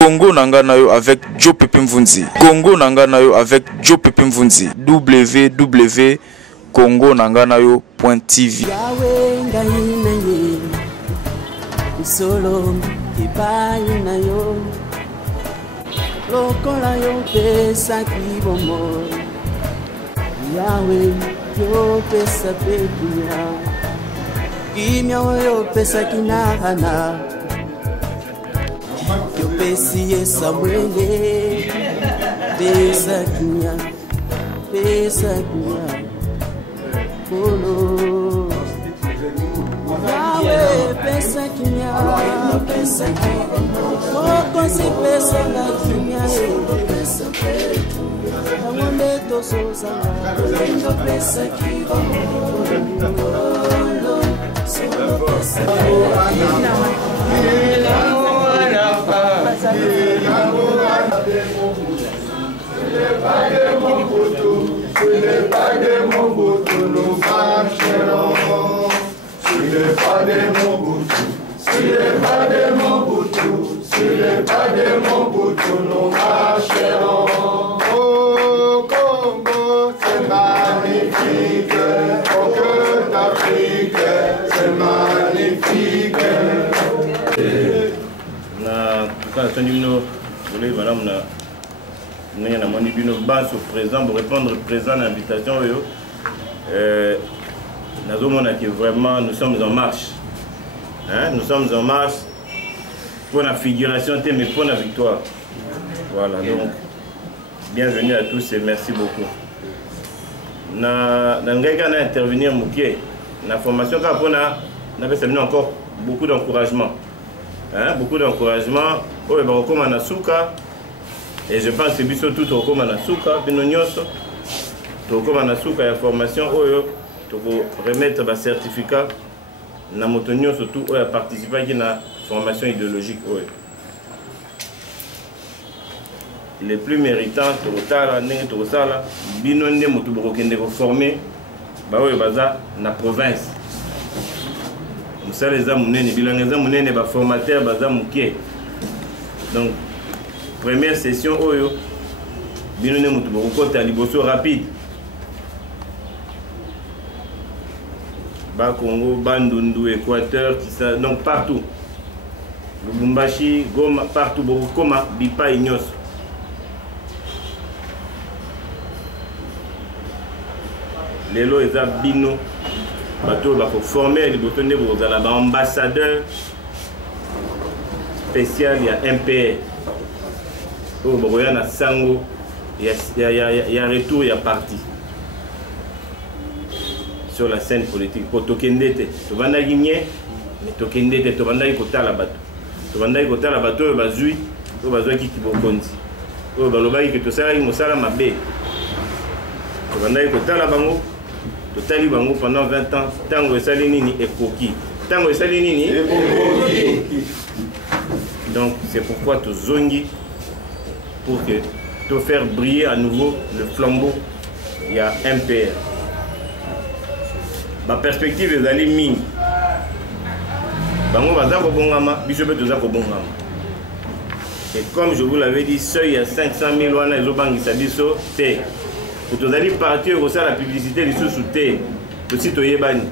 Congo Nanganayo avec Joe Pepimvunzi. Congo Nanganayo avec Joe Pepimvunzi. www.congonanganayo.tv. Solo kipai na yo lokola yo pesa kibomo yawe yo pesa petunya kimya yo pesa kinahana yo pesi esa mwenge pesa kinya kolo yawe pesa kinya pesa moko si pesa na kinya pesa petu ngombe to sosa na pesa kinya solo pesa nous marcherons. Sur les pas de Mobutu, sur les pas de Mobutu, sur les pas de Mobutu, nous marcherons. Au Congo, c'est magnifique, au cœur d'Afrique, c'est magnifique. Na tukana nous voulez madame na na moni bino bas au présent pour répondre présent à l'invitation yo. Vraiment, nous sommes en marche. Hein? Nous sommes en marche pour la figuration, mais pour la victoire. Voilà, donc, bienvenue à tous et merci beaucoup. Nous allons intervenir la formation, on a encore beaucoup d'encouragement. Hein? Beaucoup d'encouragement. Et je pense que c'est tout au comme Nasuka, la formation, pour remettre un certificat na motonio surtout à participer à la formation idéologique. Les plus méritants, binonde motubokende formé na province. Musala za munene bilanga za munene ba formateur baza mukie. Donc première session oyo binonde motubokota liboso rapide. Congo, Bandundu, Équateur, donc partout. Lubumbashi, Goma, partout, Borokoma, Bipa, Ignos. Les lois, ils ont bino. Bateau, il faut former les boutonnés pour les ambassadeurs spécial, il y a MPR. Au Boroyana Sango, il y a retour, il y a parti. Sur la scène politique pour tokendete to banda gagner mais tokendete to banda ikota la bato bazui to bazwa ki kibokonzi to baloba ki to sala mosala mabe to banda ikota la bango to tali bango pendant 20 ans tango esali nini ekoki tango esali nini ekoki. Donc c'est pourquoi to zongi pour que to faire briller à nouveau le flambeau. Il y a MPR. Ma perspective est d'aller mine. Et comme je vous l'avais dit, seuil à 500 000 wana les banques sabiso té. Pour aller partir au sein la publicité les sous té. Aussi to yebani.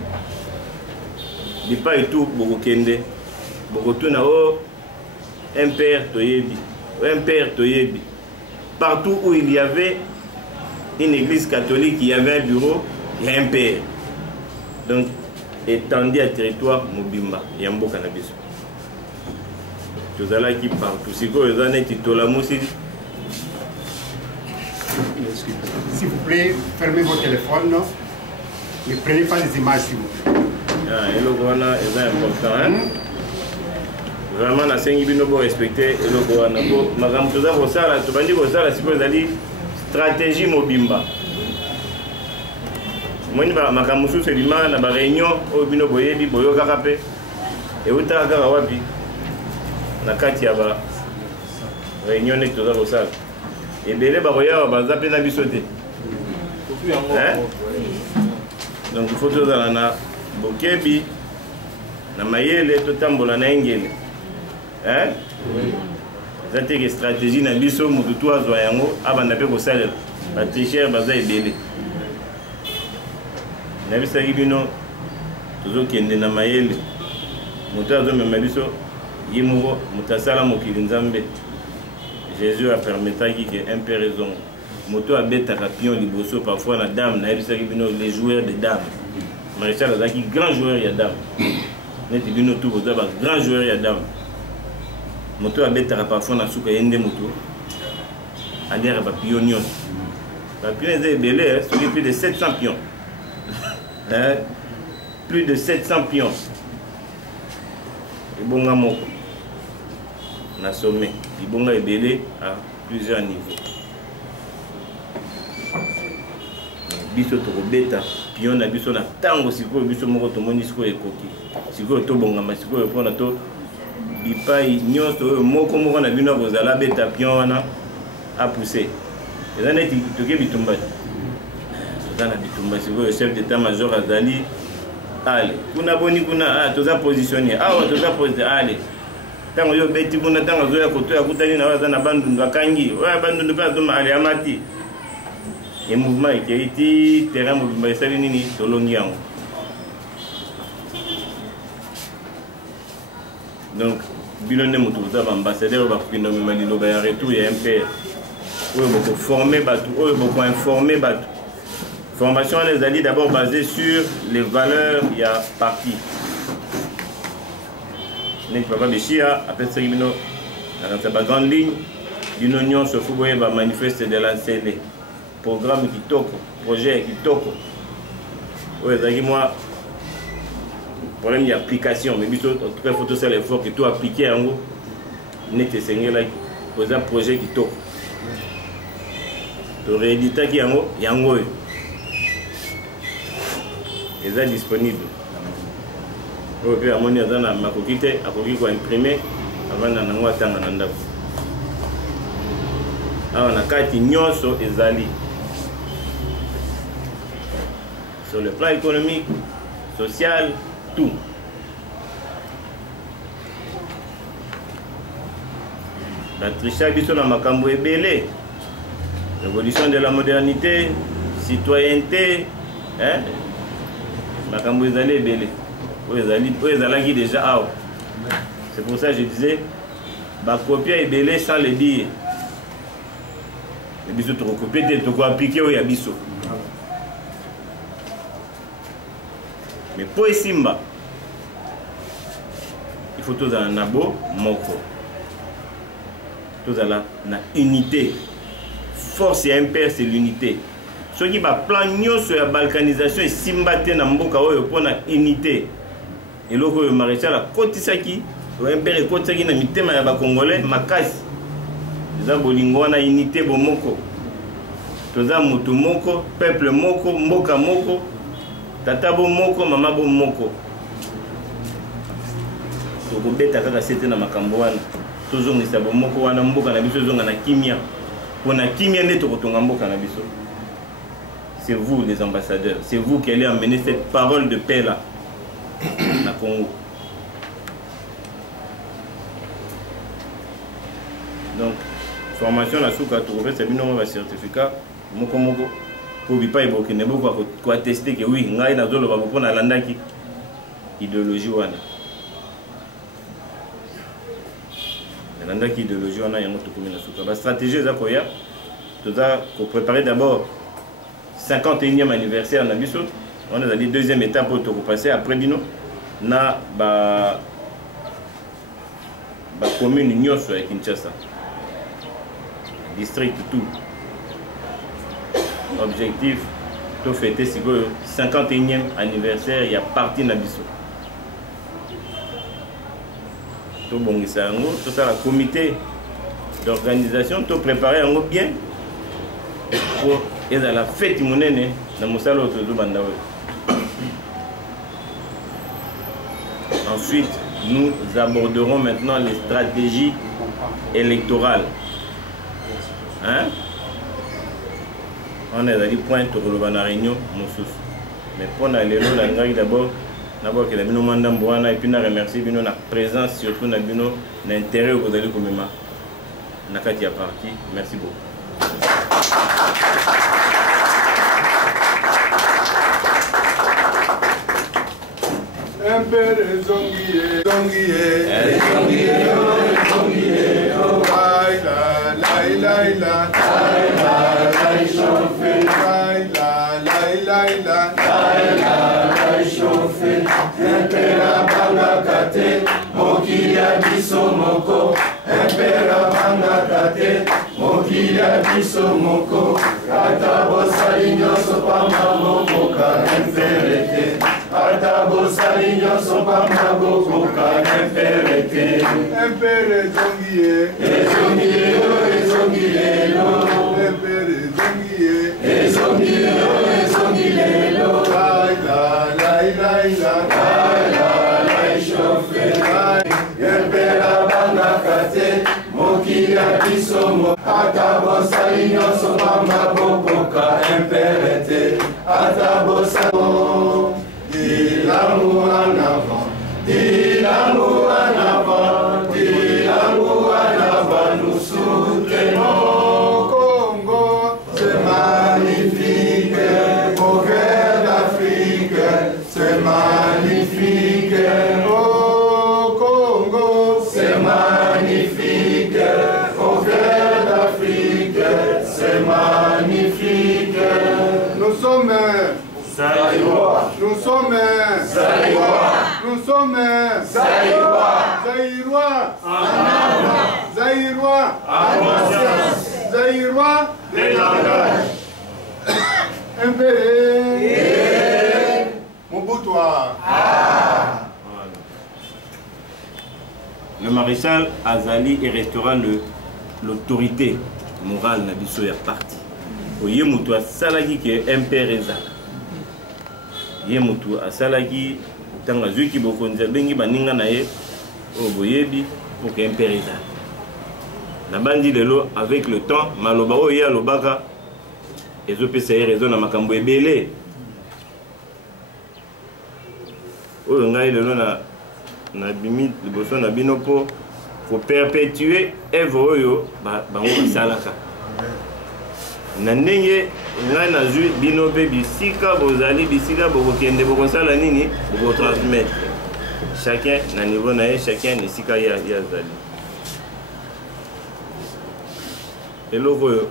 Di pas et tout bokende. Bokoto na o MPR to yebi. MPR to yebi. Partout où il y avait une église catholique, il y avait un bureau, il y a un MPR. Donc, étendu à territoire Mobimba, il y a un beau cannabis. Tout ça qui partout. Si vous avez un titre, s'il vous plaît, fermez vos téléphones. Ne prenez pas les images, s'il vous plaît. Et le Gouana est important. Hein? Vraiment, la scène qui est respectée. Et le Gouana, madame, tout ça, tu vas dire que ça, c'est pour aller stratégie Mobimba. Moi, je suis dans la réunion au bino boyebi boyo kakape et où t'as encore wapi na kati ya ba réunion n'est tout ça ça et belé ba boya ba zape na bisote donc il faut tout ça na bokebi na mayele to tambola na engele hein eza teke stratégie na biso moto to azwa yango abanda mpe kosalela batricheur baza ebele nayebisaki bino tozokende na mayele moto azomema biso ye moko moto asala mokili nzambe Jésus a permetaki que un peu raison moto abetaka pion liboso parfois na dame nayebisaki bino les joueurs de dame Maréchal azalaki grand joueur ya dame neti bino tu boza ba grand joueur ya dame moto abetaka parfois na suka ye nde moto adere bapion nyonso bapion eza ebele soki plus de 700 pions plus de 700 pions ebonga moko na sommet ibonga ebele à plusieurs niveaux biso tokobeta pion na biso na ntango sikoyo biso moko tomoni sikoyo ekoki sikoyo tobongama sikoyo mpona to bipai nyonso oyo moko na bino akozala beta pion wana apousse eza neti toke bitumba toza na bitumba sikoyo chef d'état major azali ale kuna boni kuna toza positionné awa toza positionné ale ntango yo beti kuna ntango azoya kotoya akutani na oyo aza na bandundu akangi oyo bandundu mpe azoma ale amati et mouvement ekei ti terrain mobimba esali nini tolongi yango donc bino nde moto boza baambassadeur oyo bakokenda omema liloba ya retour ya MPR oyo bokoforme bato oyo bokoinforme bato formation wana ezali d'abord basée sur les valeurs ya parti neti papa beshia apesaki bino nakanisa bagrande ligne bino nyonso fo boyeba manifeste de la CD programme kitoko projet kitoko oyo ezalaki mwa problème ya application mais biso en tout cas faut tosala effort que to appliquer yango neti esengelaki oza projet kitoko to rééditaki yango oyo eza disponible oyo mpe amoni aza na makoki te akoki koimprime avanda nango atanga na ndako awa na kati nyonso ezali sur le plan économique, social, tout. La tricha biso na makambo ebele, révolution de la modernité, citoyenneté, hein? Makambo ezali ebele, oyo ezalaki déjà awa. C'est pour ça que je disais, bakopia ebele sans le dire. Et biso tokopie te toko appliquer oyo ya biso. Mais pour Simba, il faut tous un nabo moko. Tous la unité. Force et MPR, c'est l'unité. Ce qui va plan sur la balkanisation et Simba te na mboka oyo pour la unité. Et là le maréchal a kotisaki, le MPR est kotisaki na mitema ya ba congolais makasi. Za bolingo na unité bomoko. Toza mutu moko, peuple moko, mboka moko. Tata bo moko, mama bo moko. Toko beta kaka sete na makambo wana. Tozongisa bo moko wana mboka na biso zonga na kimia. Pona kimia nde toko tonga mboka na biso. C'est vous les ambassadeurs, c'est vous qui allez amener cette parole de paix là na Congo. Donc formation na souka trouver c'est bino ba certificat moko moko. Pour bipa ibokene boko ko attester que oui ngai na zolo ba pona landaki idéologie wana landaki idéologie wana yango to komina suka ba stratégie za koya toza ko préparer d'abord 51e anniversaire na biso on a dit deuxième étape pour to passer après bino na ba commune nyonso ya Kinshasa district tout. Objectif, to fêter le 51e anniversaire, il y a parti Nabiso. To bongisa yango, tout ça, le comité d'organisation, to préparer yango bien pour la fête monene na musalo to bandawe. Ensuite, nous aborderons maintenant les stratégies électorales. Hein? On a dit point pour la réunion, mais pour aller là, d'abord, que la bino mandam boana et puis na remercier bino na présence surtout na bino l'intérêt que vous allez comme nakati ya parti. Merci beaucoup. Empere zongiye, zongiye, zongiye, zongiye, laila, laila, laila, laila, chauffe, laila, laila, laila, laila, chauffe. Empera banga kate, mokilia biso moko. Empera banga kate, mokilia biso moko. Ata bosali nyonso pamba mokoka emperete. Ata bosali nyonso pamba mokoka emperete. Empere zongiye, ezongiye yo, ezongiye yo. Empere zongiye, ezongiye yo, ezongiye yo. Laila, laila, laila, laila, laila, chauffe. Empera banga kate, mokilia biso mo. Ata bosali nyonso pamba mokoka emperete. Ata bosali. Dis l'amour en avant, dis l'amour en avant, dis l'amour en avant, nous soutenons Congo, c'est magnifique, au cœur d'Afrique, c'est magnifique, oh Congo, c'est magnifique, au cœur d'Afrique, c'est magnifique, nous sommes Zaïrois. Nous sommes Zaïrois. Nous sommes Zaïrois. Zaïrois. Zaïrois. Zaïrois. Des langages. Impéré. Mobutoa. Le maréchal Azali est restaurant l'autorité morale na biso ya parti. Oye mutu asalaki ke impéré ye mutu asalaki tanga zuki bokonzi bengi baninga na ye o boyebi pour que impéreza na bandi lelo avec le temps maloba o ye alobaka ezopesa ye raison na makambo ebele oyo ngai lelo na bimi liboso na bino po faut perpétuer œuvre oyo bango basalaka na ndenge ngai nazwi bino mpe bisika bozali bisika bokokende bokosala nini bokotransmettre chacun na niveau na ye chacun na esika ye azali eloko oyo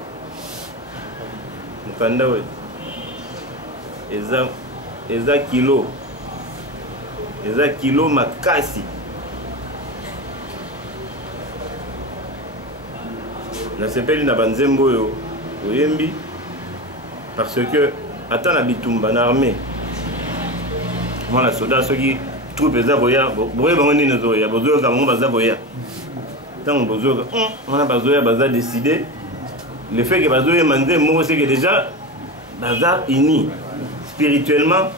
mokanda oyo eza kilo makasi nasepeli na banzembo oyo oyembi parce que ata na bitumba na armée mwana soda soki troupe eza boya boye bango nini ezoya bozoyoka bango baza boya ntango bozoyoka wana bazoya baza décidé le fait que bazoyema nzembo moko c'est que déjà baza uni spirituellement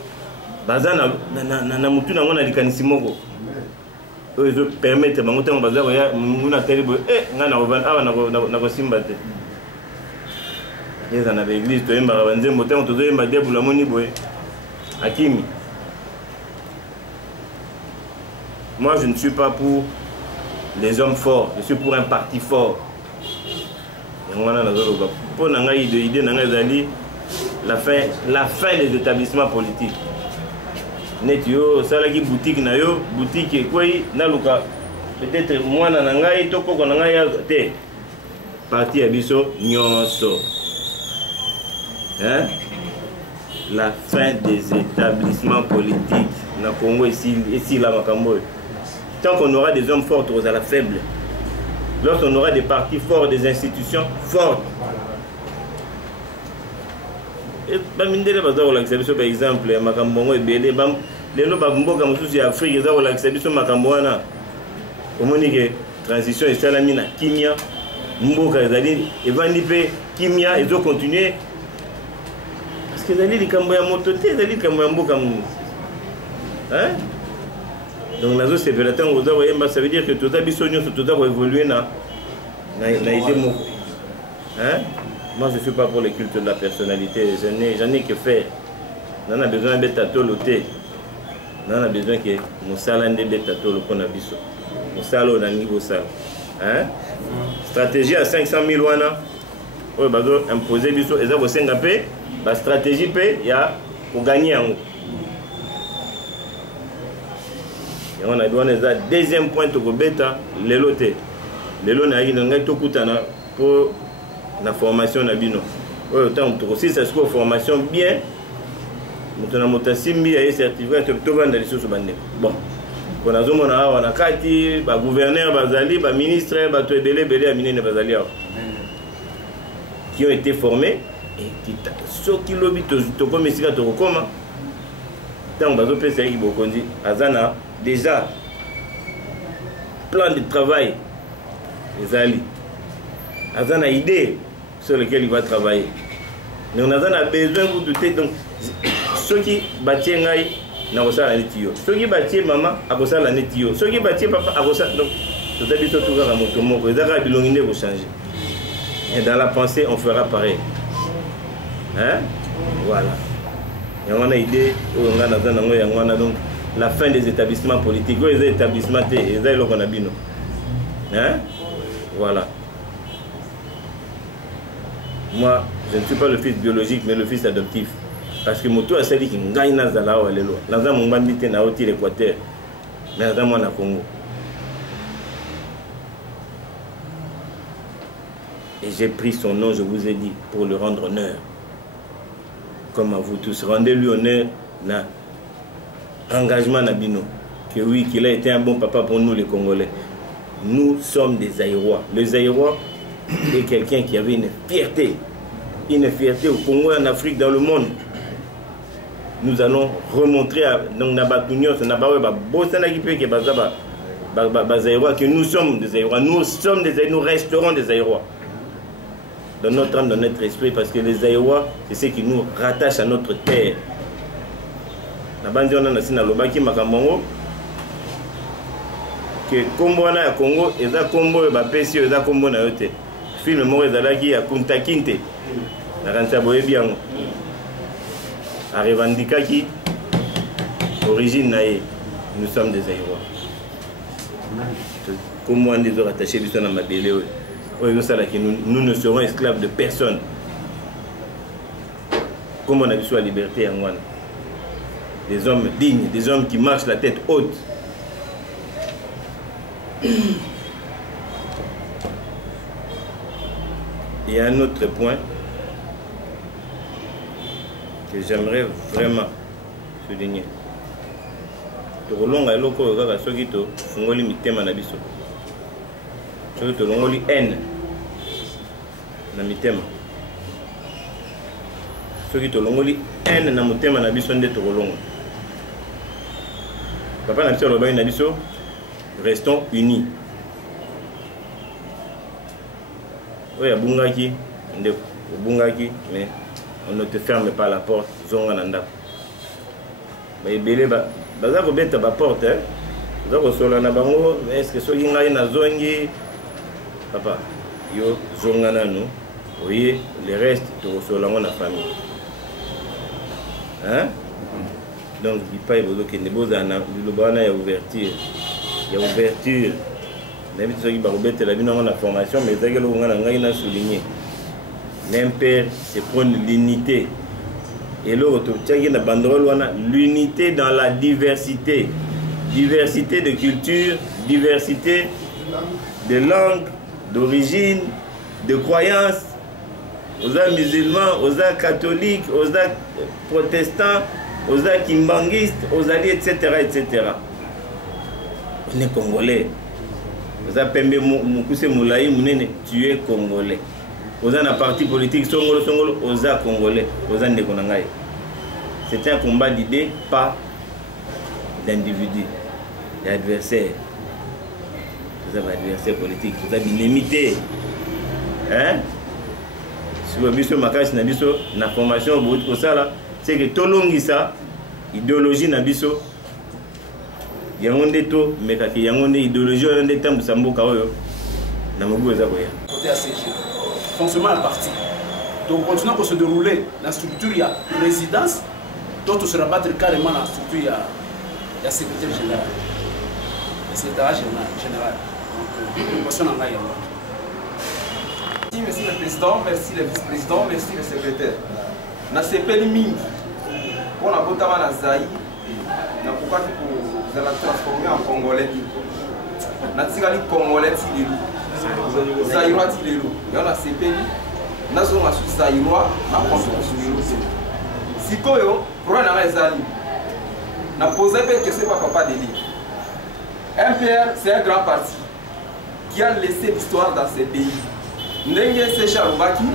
baza na mutu nango na likanisi moko oyo ezopermettre bango ntango baza boya nguna teli boye ngai nakovanda awa nakosimba te yeza na l'église toyembaka banzembo ntango tozoyemba debula moni boye akimi. Moi je ne suis pas pour les hommes forts, je suis pour un parti fort. Pour idée la fin des établissements politiques. Net yo salaki boutique na yo boutique quoi naluka peut-être moi na ngai toko ko ngai te parti abiso nyonso. Hein? La fin des établissements politiques na Congo ici là makambo. Tant qu'on aura des hommes forts aux à la faible. Lorsqu'on aura des partis forts, des institutions fortes. Et par exemple, Makambongo et Bélé, les lots Bamboka Moussousi Afrique, ils ont l'acceptation Makamboana. Comment dire transition et salamina, Kimia, Mboka, et Vandipe, Kimia, ils ont continué. Parce que les alliés de Kamboya Mototé, les alliés de Kamboya Mboka. Hein? Donc, la zone séparation, ça veut dire que tout a évolué dans l'idée. Hein? Moi, je ne suis pas pour le culte de la personnalité. J'en ai que faire. On a besoin de tato loté. On a besoin que nous salons de tato le qu'on a biso. Nous salons dans le niveau sal. Hein? stratégie à 500 000 wana oyo bazo imposer biso eza kosenga mpe bastratégie mpe ya koganye yango yango na biwana eza deuxième point tokobeta lelo te lelo nayaki na ngai tokutana mpo na formation na bino oyo ntango tokosilisa sikoyo formation bien moto na moto asimbi aye certificat tovanda lisusu bandeko bon mpo nazomona awa na kati bagouverneur bazali baministre bato ebele ya minene bazali awa qui ont été formés et soki lobi tokomi esika tokokoma ntango bazopesa yaki bokonzi aza na déjà plan de travail ezali aza na idée sur lequel il va travailler donc aza na besoin kutu te donc soki batie ngai nakosala neti yo soki batie mama akosala neti yo soki batie papa akosala donc toza biso to kaka moto moko eza kaka bilongi nde kochanger et dans la pensée on fera pareil hein voilà yango wana idée oyo ngai naza nango yango wana donc la fin des établissements politiques oyo eza établissement te eza eloko na bino hein voilà moi je ne suis pas le fils biologique mais le fils adoptif parce que moto asaliki ngai nazala awa lelo naza mombambi te na oti l'Équateur mais naza mwana Congo et j'ai pris son nom, je vous ai dit, pour le rendre honneur. Comme à vous tous. Rendez-lui honneur, na engagement Nabino. Que oui, qu'il a été un bon papa pour nous les Congolais. Nous sommes des Aïrois. Le Zaïrois est quelqu'un qui avait une fierté au Congo, en Afrique, dans le monde. Nous allons remontrer à Nabatunios, que nous sommes des Aïrois. Nous sommes des Aïrois, nous resterons des Aïrois. Dans notre âme, dans notre esprit, parce que les Aïrois, c'est ce qui nous rattache à notre terre. La bande on a na lobaki makambo que Kombo na ya Congo eza Kombo ba pesi eza Kombo na yote. Film moko ezalaki ya Kunta Kinte. Na kanisa boyebi yango. A revendikaki origine nae. Nous sommes des Aïrois. Kombo andi zo rattaché biso na mabele oyo. Nous ne serons esclaves de personne. Comme on a vu sur la liberté en Wana. Des hommes dignes, des hommes qui marchent la tête haute. Il y a un autre point que j'aimerais vraiment souligner. Tolonga eloko kaka soki to fungoli mitema na biso. Soki tolongoli haine na mitema. Soki tolongoli haine na motema na biso nde tokolonga. Papa na biso lobai na biso restons unis. Oya bungaki nde bungaki mais on ne te ferme pas la porte zonga na ndako. Ba ebele baza ko beta ba porte hein. Baza ko sola na bango est-ce que soki ngai na zongi papa yo zonga nanu oye le reste to sola na famille. Hein? Donc il pas besoin que ne boza na lobana ya ouverture. Il y a ouverture. N'habite soki ba robete la bino na formation mais ezaki lo ngana ngai na souligner. L'impère c'est prendre l'unité. Et l'autre, l'unité dans la diversité. Diversité de culture, diversité de langue, d'origine, de croyance. Aux musulmans, aux catholiques, aux protestants, aux kimbanguistes, aux alliés, etc. etc. On est congolais. Aux Pembe Moukousse Moulaï Mounene, tu es congolais. Aux un parti politique, Songolo, aux congolais, aux Ndekonangaï. C'est un combat d'idées, pas d'individus, d'adversaires. Vous avez adversaires politiques, vous avez une limité. Hein? Si vous avez une formation, c'est que tout le monde idéologie nabiso. Yangonde to, mais quand yangonde idéologie, on a des temps où ça m'a fonctionnement à parti. Donc, continuons à se dérouler dans la structure, il y a résidence, d'autres se rabattre carrément dans la structure, il y a secrétaire général. Le secrétaire général. Donc, nous passons en ailleurs. Merci le président, merci le vice-président, merci le secrétaire. Na sepeli mingi, on a botama na Zaï, na pourquoi vous allez transformer en Congolais. Na tigali Congolais tilelu, Zaïrois tilelu. Et on a sepeli, na zona su Zaïrois, na contre su si koyo, problème na ezali. Na posé pe que c'est pas papa de lui. MPR, c'est un grand parti qui a laissé l'histoire dans ces pays. Ndenge se Charubaki,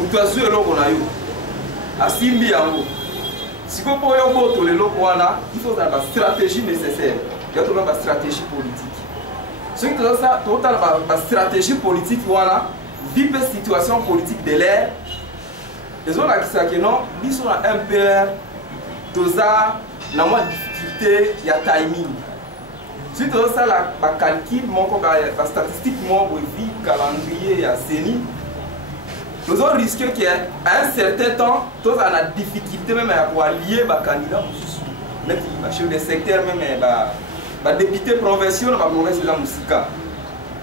mutazu eloko na yo. Asimbi yango. Siko po yo boto le loko wana, il faut avoir une stratégie nécessaire. Il y a toujours une stratégie politique. Ce qui est ça, total une stratégie politique wana, vive situation politique de l'air. Les autres qui savent que non, ils sont en MPR, toza, na moins difficulté, il y a timing. Suite à ça, la calcul, la statistique, le calendrier, la CENI, nous avons risqué qu'à un certain temps, nous avons des difficultés même à lier les candidats. Même chef de secteur, même les députés provinciaux, la province de la musique.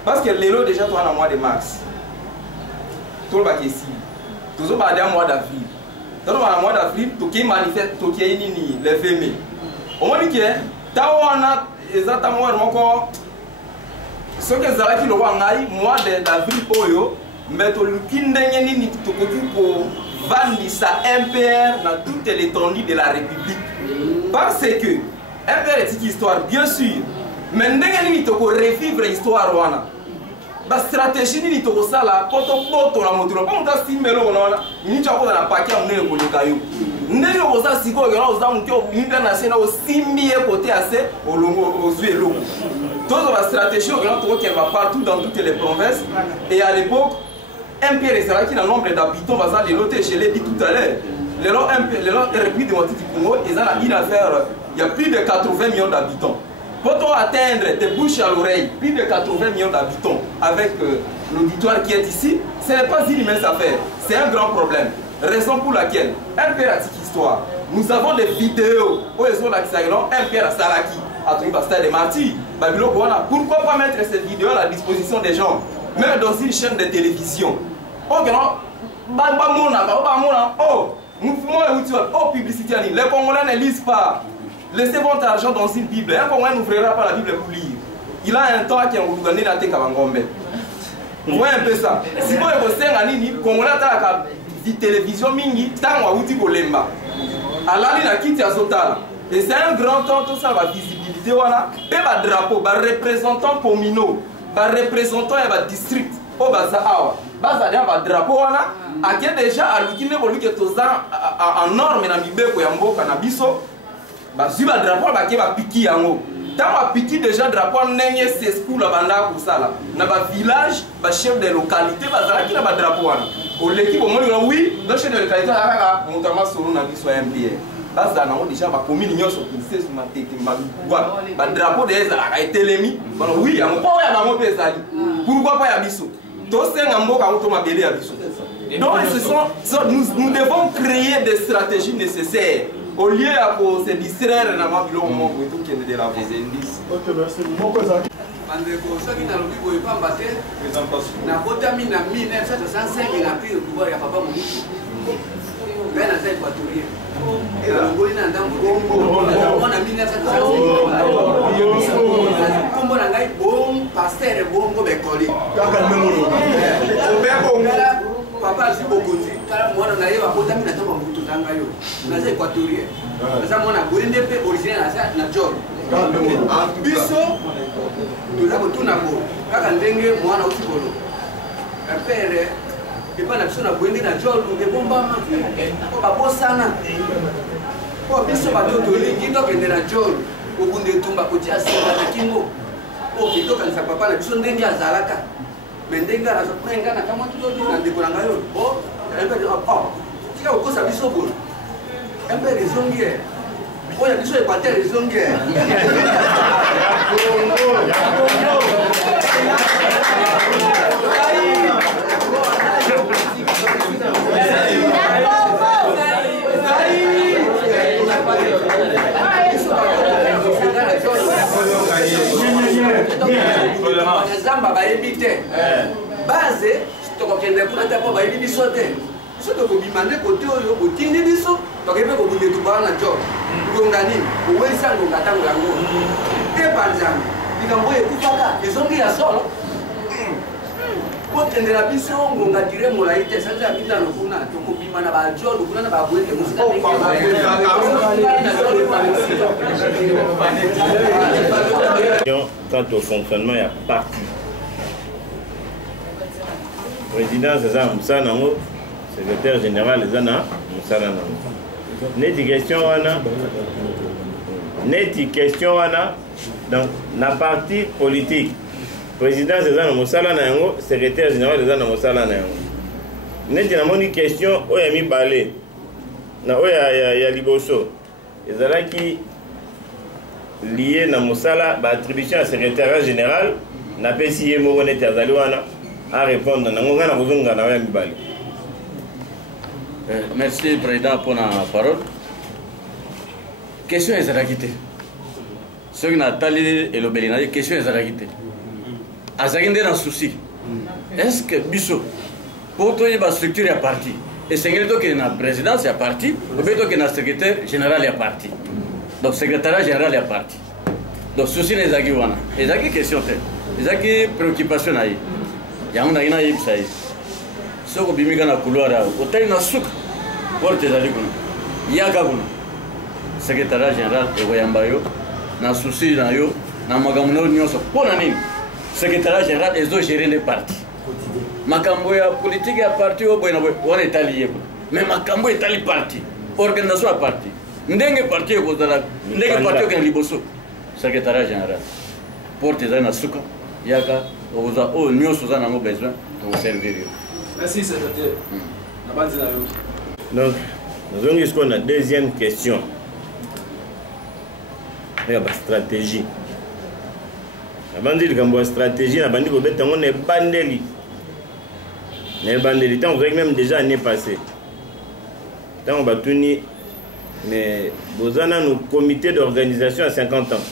Parce que l'élo déjà, nous avons le mois de mars. Tout le monde est ici. Nous avons le mois d'avril. Dans le mois d'avril, nous avons manifesté le 20 mai. On dit que, exactement encore ce que Zalaki le roi ngai mois d'avril oyo mais to lukindenge nini tokoki ko vandisa MPR dans toute l'étendue de la République parce que MPR est une histoire bien sûr mais ndenge nini toko revivre histoire wana ba stratégie nini toko sala poto la moto pas muta simelo wana ni chako na pakia munene ko lekayo ndenge oza siko ke oza muto international osimbi côté assez olongo ozuelo toute la stratégie qui va partout dans toutes les provinces et à l'époque MPR est qui a un nombre d'habitants basé les lots je l'ai dit tout à l'heure les lots République démocratique du Congo ils ont une affaire il y a plus de 80 millions d'habitants pour atteindre de bouche à l'oreille plus de 80 millions d'habitants avec l'auditoire qui est ici ce n'est pas une immense affaire c'est un grand problème. Raison pour laquelle, MPR a cette histoire. Nous avons des vidéos où ils ont l'accès MPR à Salaki, à Tribasta des Martyrs. Pourquoi pas mettre ces vidéos à la disposition des gens, même dans une chaîne de télévision? Oh, publicité, les Congolais ne lisent pas. Laissez votre argent dans une Bible. Un Congolais n'ouvrira pas la Bible pour lire. Il a un temps qui est en Ouganda dans Tekabangombe. Vous voyez un peu ça. Si vous avez un Congolais di télévision mingi tango awuti kolemba alali na kiti ya zotala et c'est un grand temps tout ça va visibilité wana pe ba drapeau ba représentant communaux ba représentant ya ba district o baza awa baza dia ba drapeau wana ake déjà alukine ko luke toza en norme na mibeko ya mboka na biso ba zi ba drapeau ba ke ba piki yango tango piki déjà drapeau ndenge c'est school banda ko sala na ba village ba chef de localité bazala ki na ba drapeau wana au l'équipe au monde oui dans chez de localité ala montama solo na biso MPR baza na déjà ba commune nyonso qui sur ma tête ba drapeau des ala etelemi bana oui ya mpo ya bango pezali pourquoi pas ya biso to senga mboka auto mabele ya biso donc nous devons créer des stratégies nécessaires au lieu à se distraire na mabilo mo ko to kende de la des indices. OK, merci. Moko za bandeko soki nalobi boye pamba te nabotami na 1965 na pire pouvoir ya papa mobutu ngai naza équatorien nalongoli na ndambo na 1965 kombo na ngai bom paster bongo bekoli papa azwi bokonzi tala mwana na ye babotami na ntango mobutu na ngai yo naza équatorien naza mwana boye nde mpe originaire naza na jor biso toza kotuna bo kaka ndenge mwana otikolo pere epa na biso na boyende na jolu ebombama po babosana po biso bato tolingi tokende na jolu okunde etumba kotia singa na kingo oke tokanisa papa na biso ndenge azalaka me ndenge azakuenga na kamwa tulodi na ndeko na ngai oyo tika kokosa biso bono empere ezongi ye oya biso epatere ezongi ye Zamba bayebi te base tokokende ata po bayebi biso te biso tokobima nde kote oyo otindi biso tokepe kobunde tubaa na job ngonga nini owelisa ngonga ntango yango te banzana likambo oyo ekufaka ezongi ya solo kotendela biso ngonga dire molai te sanza bitano kuna tokobima na bajob kuna na babwende mosika quant au fonctionnement, il y a parti. Président, c'est ça, Moussa Nango, secrétaire général, c'est ça, Moussa Nango. Neti question, donc, la partie politique. Président, c'est ça, Moussa Nango, secrétaire général, c'est ça, Moussa Nango. Neti une question, où il y a mis balai. Il y a Liboso. Et c'est là qui lié na mosala ba attribution à secrétaire général na pesi ye moko neti azali wana à répondre na ngonga na kozonga na ya mibali. Merci président pour la parole. Question ezalaki te soki natali elobeli na question ezalaki te azalaki nde na souci est-ce que biso po toyeba structure ya parti esengeli tokende na présidence ya parti obe tokende na secrétaire général ya parti. Donc, secrétariat général est parti. Donc, ceci n'est pas wana. Et ça qui question te. Et ça qui préoccupation naïe. Il y a un aïna yib saï. Ce que bimika na couloir là. Hôtel na souk. Porte zali kuna. Yaga kuna. Secrétariat général et Wayambayo. Na souci na yo. Na magamuno nyonso. Pona nini. Secrétariat général et zo gérer les partis. Makambo ya politique ya parti au boyna boy. On est allié. Mais makambo est allié parti. Organisation à parti. Ndenge parti ekozala ndenge parti okena liboso secrétariat général porte eza na suka yaka oza oyo nyonso oza nango besoin tokoservir yo. Merci secrétaire. Nabandi na yo. Donc nazongi sikoyo na deuxième question ya bastratégie nabandi likambo ya stratégie nabandi kobeta yango na ebandeli ntango ozalaki même déjà année passée ntango batuni mais vous avez un comité d'organisation à 50 ans.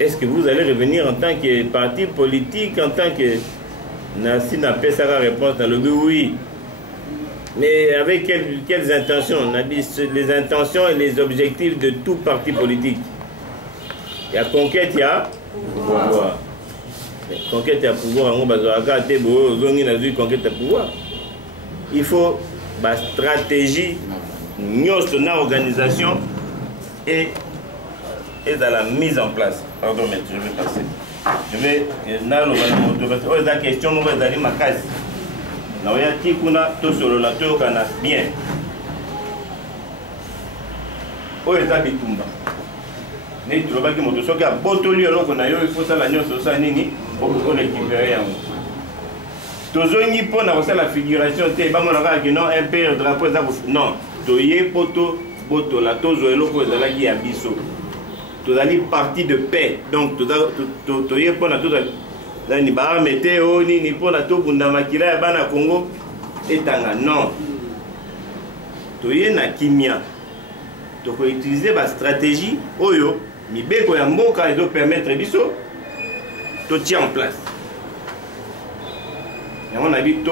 Est-ce que vous allez revenir en tant que parti politique, en tant que... Si n'a pas sa réponse dans le but, oui. Mais avec quelles intentions? On a dit les intentions et les objectifs de tout parti politique. Il y a conquête, il y a pouvoir. Conquête, il y a pouvoir. Il faut la stratégie, une organisation et dans la mise en place. Pardon, mais je vais passer. Je vais la question, je vais aller ma case. Je vais dire que je bien. Où est la bitumba? Il faut ça la nuit sur ça nini pour récupérer. Tozongi pour la figuration, non, un père drapeau, non, toye poto, boto, la tozo et l'eau, qui a biso. Tozali parti de paix, donc toye pour la tozo, ni ba météo, ni pour la tozo, Bundamakila, Bana Congo, et Tanga, non. Toye na kimia. Donc, utiliser ma stratégie, oyo, mi beko ya mboka, et donc permettre biso, to tient en place. On a dit que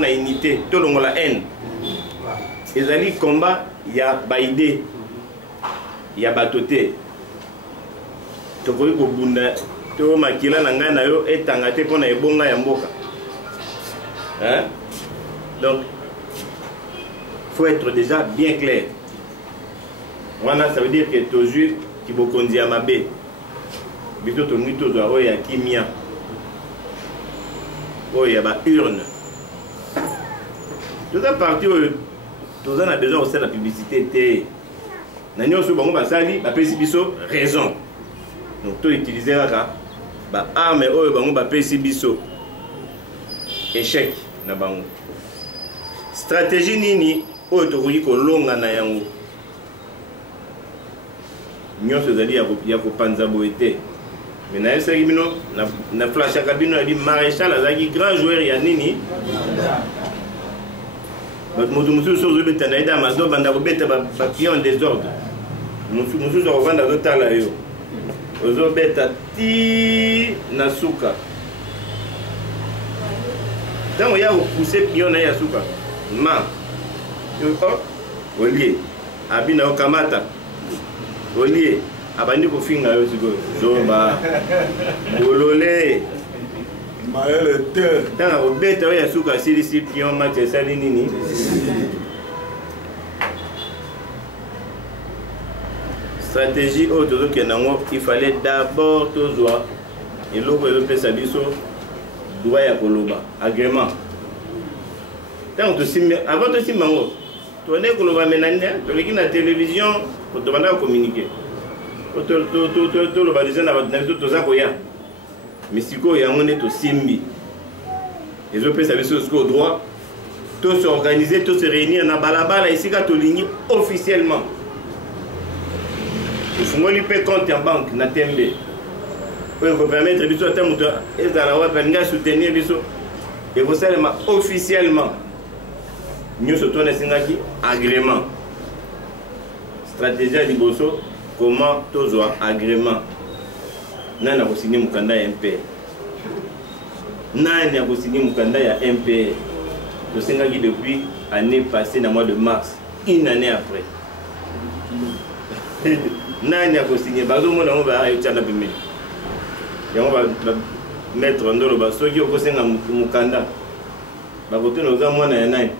la unité, la haine. Et les combats, il y a baïdé, il y a batoté. Tokoi ko bunda, to makila nanga na yo etangate pona ebonga ya mboka. Hein? Donc, faut être déjà bien clair. Voilà, ça veut dire que toujours qui bokondi amabe. Bito to mito zo aro ya kimia. Oh, il y a une urne. Tout ça parti, tout ça a besoin aussi de la publicité. Nous avons raison. Donc, tu utilises la arme et échec. Stratégie nini, tu as longa na yango. Nous avons mais na flash akabino di maréchal azaki grand joueur ya nini but musu so beta na ida mazo banda ko beta ba pion désordre musu so vanda do tala yo ozobeta ti na suka ntango ya kopuse pion na ye ya suka ma olie abina okamata olie abandi kofinga yo sikoyo zoba bolole ntango kobeta oyo ya suka asilisi pion match esali nini stratégie oyo tozokende yango il fallait d'abord tozwa eloko ezopesa biso droit ya koloba agrément ntango tosimbi avant tosimba yango tone koloba menani toleki na télévision tobandaka communiquer toloba deja na bato na biso toza koya mais sikoyo yango nde tosimbi ezopesa biso sikoyo droit to se organiser to se réunir na balabala esika tolingi officiellement tofungoli mpe compte ya banque na tembe oyo ekopermettre biso ata moto ezala wapi alingi asoutenir biso ekosalema officiellement nyonso tona esengaki agrément stratégie ya liboso comment tozwa agrément nani akosigne mokanda ya MPR nani akosigne mokanda ya MPR tosengaki depuis année passée na mois de mars une année après nani akosigne bazomona yango bayotiana pembeni yango bamettre ndoloba soki okosenga mokanda bakotuna oza mwana ya nani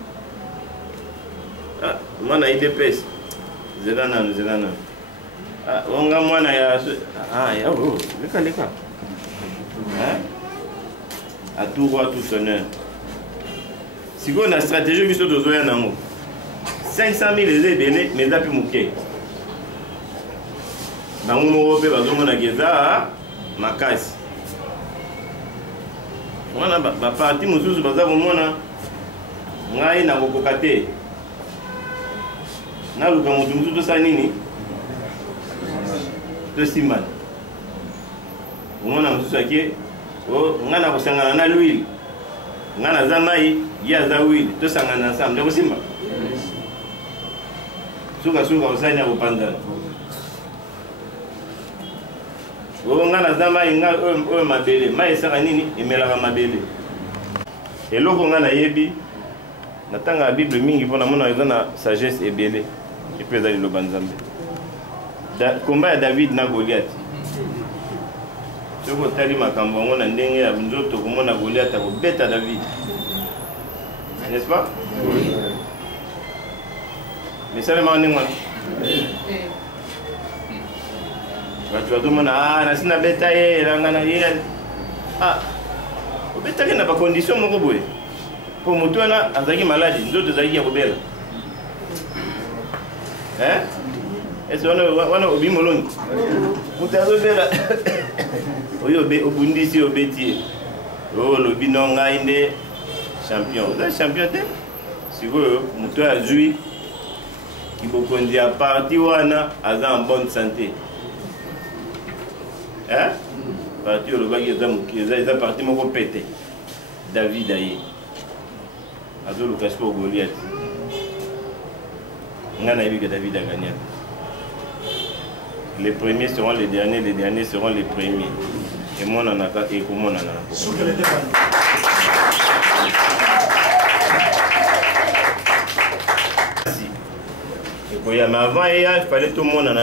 mwana idps zela nanu onga mwana ya leka à tout roi tout honneur sikoyo na stratégie biso tozoya nango 500 000 eza ebele mais eza mpe moke bango moko mpe bazomonaka eza makasi wana baparti mosusu baza komona ngai nakokoka te naluka moto mosusu tosala nini tosimbana omona mosusu ake ngai nakosangana na l'huile ngai naza mai ye aza huile tosangana ensemble ndekosimba sukasuka osani ya kopanzana ngai naza mai ngai oyo mabele mai esaka nini emelaka mabele eloko ngai nayebi natanga bible mingi mpo namona eza na sagesse ebele epe eza liloba nzambe komba ya David na Goliath soki otali makambo yango na ndenge ya nzoto komona Goliath akobeta David, n'est-ce pas? Mais seulement ndenge wana bato bazomona nasina beta ye elangana ye obetaki na bacondition moko boye mpo motu wana azalaki maladi nzoto ezalaki ya kobela ese wana obi molongi moto azobela oyo obundisi obeti ye olobi no ngai nde champion oza champion te sikoyo moto azwi kibokonzi ya parti wana aza en bonne santé parti olobaki eza parti moko pete David aye azoluka sikoyo Goliath nga nayebi que David a gagné. Les premiers seront les derniers seront les premiers. Et moi on en a et comment on en a. Mais avant il fallait tout le monde en a.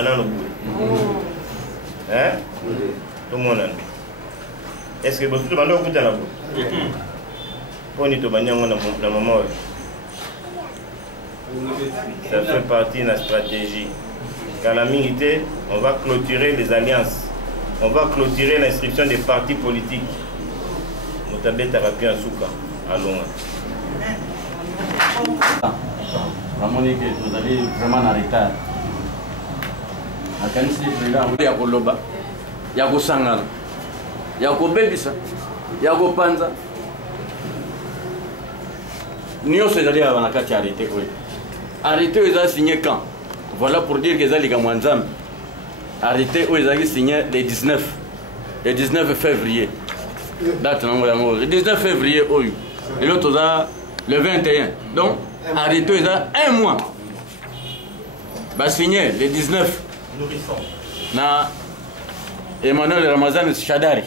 Hein? Tout le monde en a. Est-ce que vous tout le monde écoute là? Pour nous tout le monde na maman. Ça fait partie de la stratégie. Car la milité, on va clôturer les alliances. On va clôturer l'inscription des partis politiques. Nous avons thérapie en souka. Allons. Ramoni, vous allez vraiment en retard. Il y a Koloba, il y a Sangana, il y a Bebisa, il y a Panza. Nous sommes allés à la carte arrêtée. Arrêté où ils ont signé quand? Voilà pour dire qu'ils ont les Gamouanzam. Arrêté où ils ont signé le 19 février. Date le 19 février, et l'autre le 21. Donc, arrêté où ils ont un mois. Bah signé le 19. Na Emmanuel Ramazan Chadari.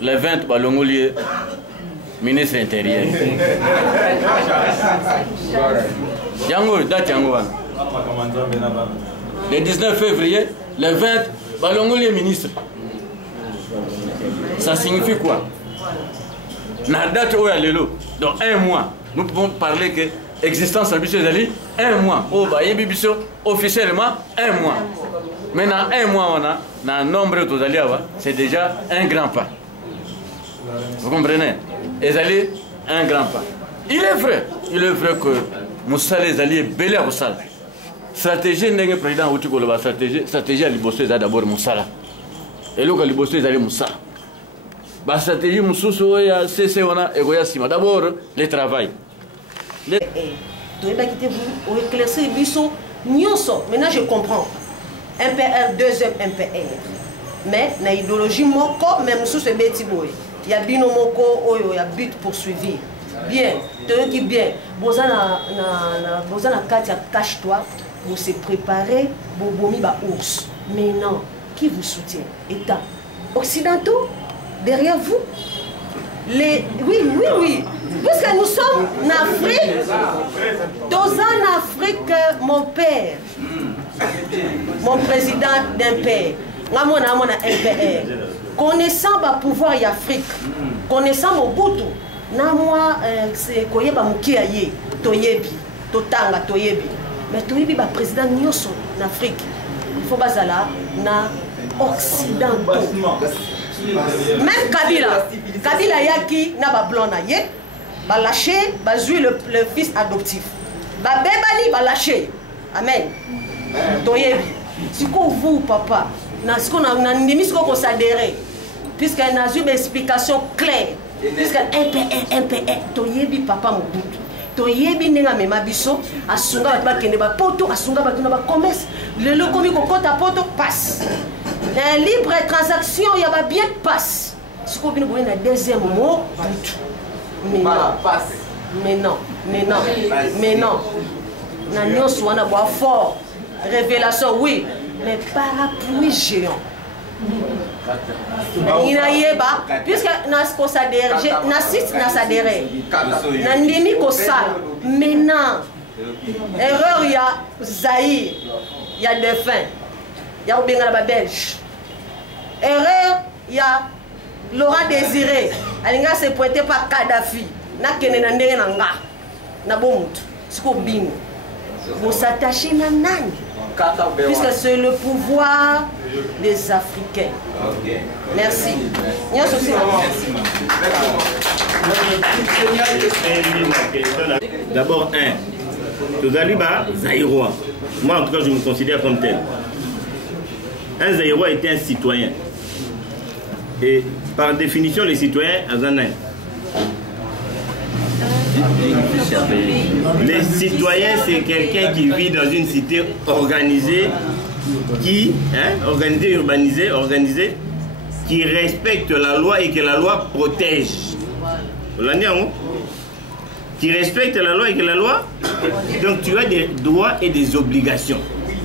Le 20, Balongoli, ministre intérieur. Yango, date Yango. Le 19 février, le 20, Balongoli ministre. Ça signifie quoi? La date où il y a l'élo, dans un mois, nous pouvons parler que l'existence de Bissot Zali, un mois. Au Baye Bissot, officiellement, un mois. Maintenant, un mois, on a un nombre de Zali, c'est déjà un grand pas. Vous comprenez? Et Zali, un grand pas. Il est vrai que Moussa Zali est belé à Moussa. Stratégie n'est président Outi Koloba, stratégie à Libosso d'abord Moussa. Et là, Libosso Zali Moussa. La stratégie Moussou, c'est d'abord le travail. Maintenant je comprends. MPR, deuxième MPR. Mais dans l'idéologie, même Moussou c'est bêti. Il y a bino moko, il y a but poursuivi. Bien, tu bien. Bozana Katia, cache-toi. Vous se préparez, vous bomi ba ours. Mais non, qui vous soutient? État. Occidentaux? Derrière vous? Oui. Parce que nous sommes en Afrique. Dans en Afrique, mon père, mon président d'un père, mon MPR, connaissant le pouvoir en Afrique, connaissant Mobutu, c'est Koyeba Mukiaye, Toyebi, Totanga, Toyebi. Mais Toyebi est président en Afrique. Il faut que na occidentaux. Même Kabila yaki na ba blanc na ye, ba lâché, ba jouer le fils adoptif. Ba bebali ba lâché. Amen. Toyebi. Si vous papa, na ce qu'on a ndimi ce qu'on s'adhérer. Puisque na eu une explication claire. Puisque MPR Toyebi papa Mobutu. Toyebi nenga mema biso asunga ba kende ba poto asunga ba tuna ba commerce. Le lokomi ko kota poto passe. Un libre transaction, il y a bien passe. Ce qu'on vient de deuxième mot, mais non. Nous sommes fort. Révélation, oui, mais parapluie géant. Puisque nous s'adhérer, mais non. Erreur, il y a Zahir, il y a des fins. Il y a Obenga la Belge. Erreur, il y a Laurent Désiré. Alinga se pointé par Kadhafi. Na kene na ndenge na nga. Na bomut. Siko bingo. Vous s'attachez à nani. Puisque c'est le pouvoir des Africains. Merci. D'abord, Tozaliba Zaïrois. Moi, en tout cas, je me considère comme tel. Un Zaïrois était un citoyen. Et par définition, les citoyens, Azanaï. Les citoyens, c'est quelqu'un qui vit dans une cité organisée, organisée, qui respecte la loi et que la loi protège. Qui respecte la loi et que la loi. Donc tu as des droits et des obligations.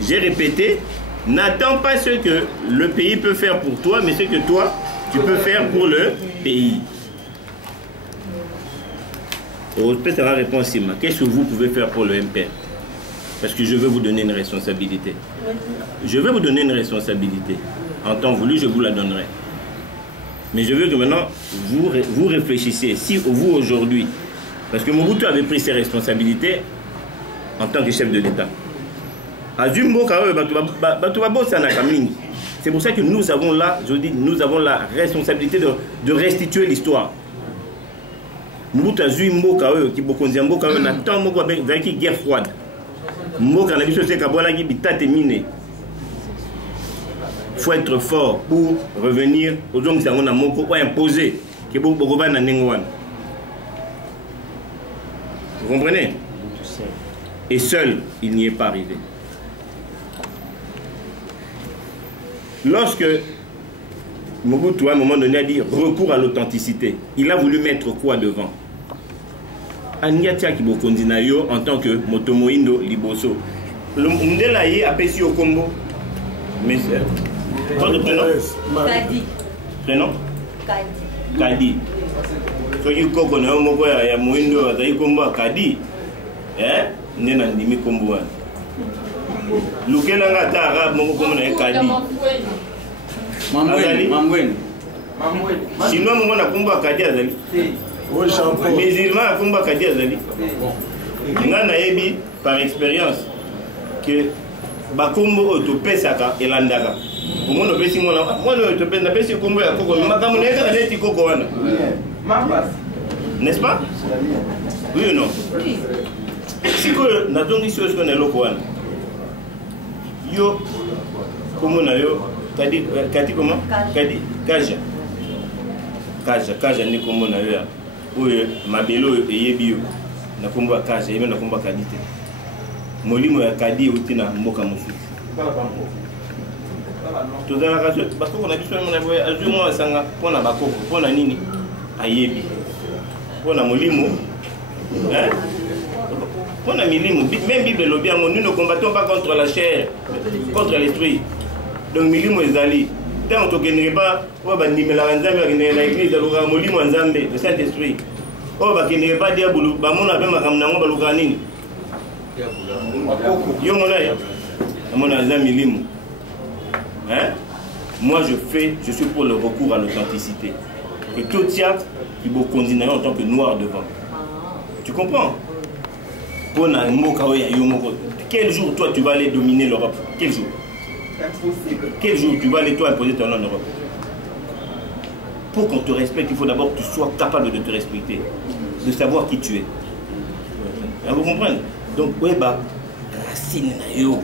J'ai répété, n'attends pas ce que le pays peut faire pour toi, mais ce que toi, tu peux faire pour le pays. Peut-être la réponse, qu'est-ce que vous pouvez faire pour le MPR? Parce que je veux vous donner une responsabilité. Je veux vous donner une responsabilité. En temps voulu, je vous la donnerai. Mais je veux que maintenant, vous réfléchissiez. Si vous aujourd'hui, parce que Mobutu avait pris ses responsabilités en tant que chef de l'État. C'est pour ça que nous avons là, je dis, nous avons la responsabilité de restituer l'histoire. Mobutu a eu Mboka qui bokonzi Mboka na tant Mboka avec guerre froide. Mboka na biso c'est kabona qui bitate miné. Faut être fort pour revenir aux hommes qui sont na moko ou imposer que bokoba na nengwan. Vous comprenez? Et seul, il n'y est pas arrivé. Lorsque Mobutu à un moment donné a dit recours à l'authenticité, il a voulu mettre quoi devant? Aniatia Kibokondinayo en tant que Motomoindo Liboso. Le Mundela y a pêché au Combo. Mais Votre prénom? Kadi. Prénom? Kadi. Kadi. Soki koko na yo moko ya moindo azali kombo ya Kadi. Nde na ndimi kombo wana. Lukelanga ata arabe moko kombo na ye Kadi. Mambweni. Chinois moko na kombo ya Kadi azali. Musulman na kombo ya Kadi azali. Nga nayebi par expérience que bakombo oyo topesaka elandaka. Omona opesi mwana oyo topesi napesi kombo ya koko makambo na ye kaka neti koko wana. N'est-ce pas? Oui ou non? Sikoyo nazongisi oyo sikoyo na eloko wana. Yo kombo na yo Kadi comment? Kadi Kaja ni kombo na yo ya oyo mabelo oyo eyebi yo na kombo ya Kaja yebe na kombo ya Kadi te. Molimo ya Kadi euti na mboka mosusu. Tozalaka bakoko na biso na boye azwi mwa asanga mpona bakoko mpona nini ayebi mpona molimo mpona milimo même Bible elobi yango nous ne combattons pas contre la chair contre l'esprit donc milimo ezali ntango tokendeke pa oyo bandimelaka nzambe bakendeke na église balukaka molimo ya nzambe le saint esprit oyo bakendeke pa diabolo bamona mpe makambo nango balukaka nini yo mona amona aza milimo. Moi je suis pour le recours à l'authenticité. Que tout théâtre qui vous condamne en tant que noir devant. Tu comprends? Quel jour toi tu vas aller dominer l'Europe? Quel jour? Quel jour tu vas aller toi imposer ton nom en Europe? Pour qu'on te respecte, il faut d'abord que tu sois capable de te respecter, de savoir qui tu es. Vous comprenez? Donc, ouais, bah, racine na yo.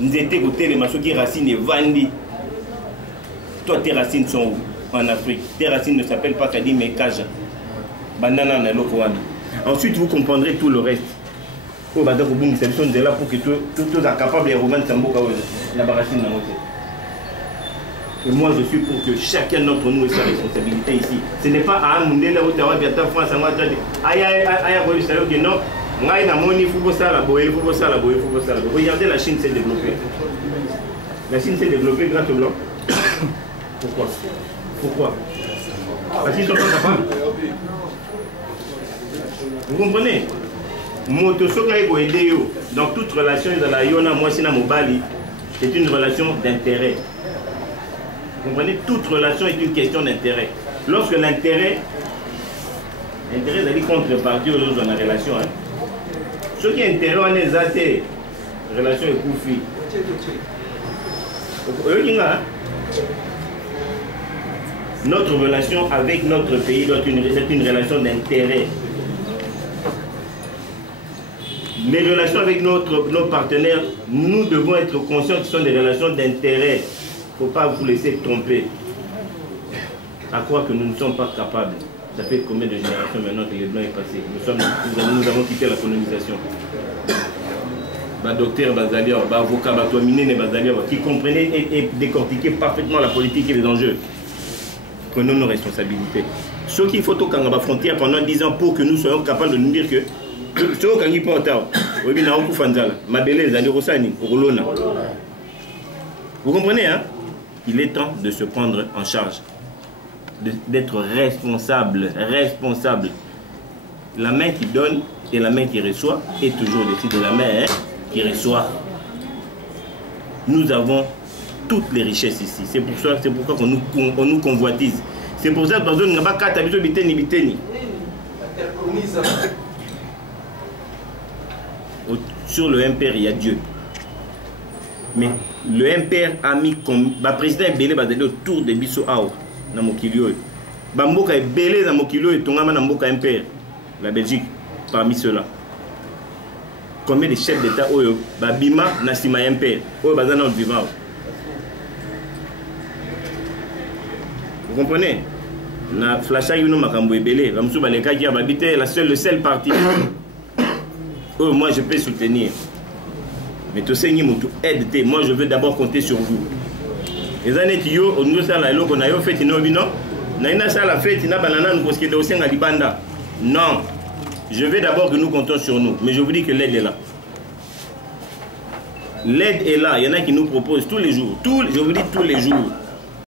Nous étions côté les maçons qui racines et Vandi. Toi, tes racines sont où? En Afrique. Tes racines ne s'appellent pas Kadi mais Kaja. Banana na Lokowan. Ensuite, vous comprendrez tout le reste. Oh, bah, donc, vous êtes là pour que tous soient capables de revendre Samboka la racine dans notre. Et moi, je suis pour que chacun d'entre nous ait sa responsabilité ici. Ce n'est pas à un monde là où tu as bien ta France, aïe, non. Regardez, la Chine s'est développée. La Chine s'est développée grâce aux Blancs. Pourquoi? Parce qu'ils sont pas capables. Vous comprenez? Dans toute relation, c'est une relation d'intérêt. Vous comprenez? Toute relation est une question d'intérêt. Lorsque l'intérêt est contrepartie aux autres dans la relation, ce qui est intérêt, on est athées. Relation est koufi. Notre relation avec notre pays doit être une relation d'intérêt. Les relations avec nos partenaires, nous devons être conscients que ce sont des relations d'intérêt. Il ne faut pas vous laisser tromper. À croire que nous ne sommes pas capables. Ça fait combien de générations maintenant que les Blancs est passé? Nous avons quitté la colonisation. Docteur Bazalia, avocat, Bazalia, qui comprenaient et décortiquaient parfaitement la politique et les enjeux. Prenons nos responsabilités. Ce qu'il faut au Kangaba frontière pendant 10 ans pour que nous soyons capables de nous dire que ce qui vous comprenez, hein? Il est temps de se prendre en charge, d'être responsable. La main qui donne et la main qui reçoit est toujours au-dessus de la main qui reçoit. Nous avons toutes les richesses ici. C'est pourquoi on nous convoitise. C'est pour ça que nous n'avons pas de biteni. Sur le MPR, il y a Dieu. Mais le MPR a mis comme... Le président est belé autour de Bisso Ao, dans Mokilio. Bamboka est belé dans Mokilio et Tongama dans Mboka MPR. La Belgique, parmi ceux-là. Combien de chefs d'État Oyo, Babima, Nassima MPR, Oyo Bazana vivant. Vous comprenez? Na flasha yuno makambo ebele, Ramsou Baleka qui a habité le seul parti. Moi je peux soutenir. Mais tout ça, aide. Moi je veux d'abord compter sur vous. Les années qui ont, on nous a la loi qu'on a fait, non, non, je veux d'abord que nous comptons sur nous. Mais je vous dis que l'aide est là. L'aide est là, il y en a qui nous proposent tous les jours, je vous dis tous les jours.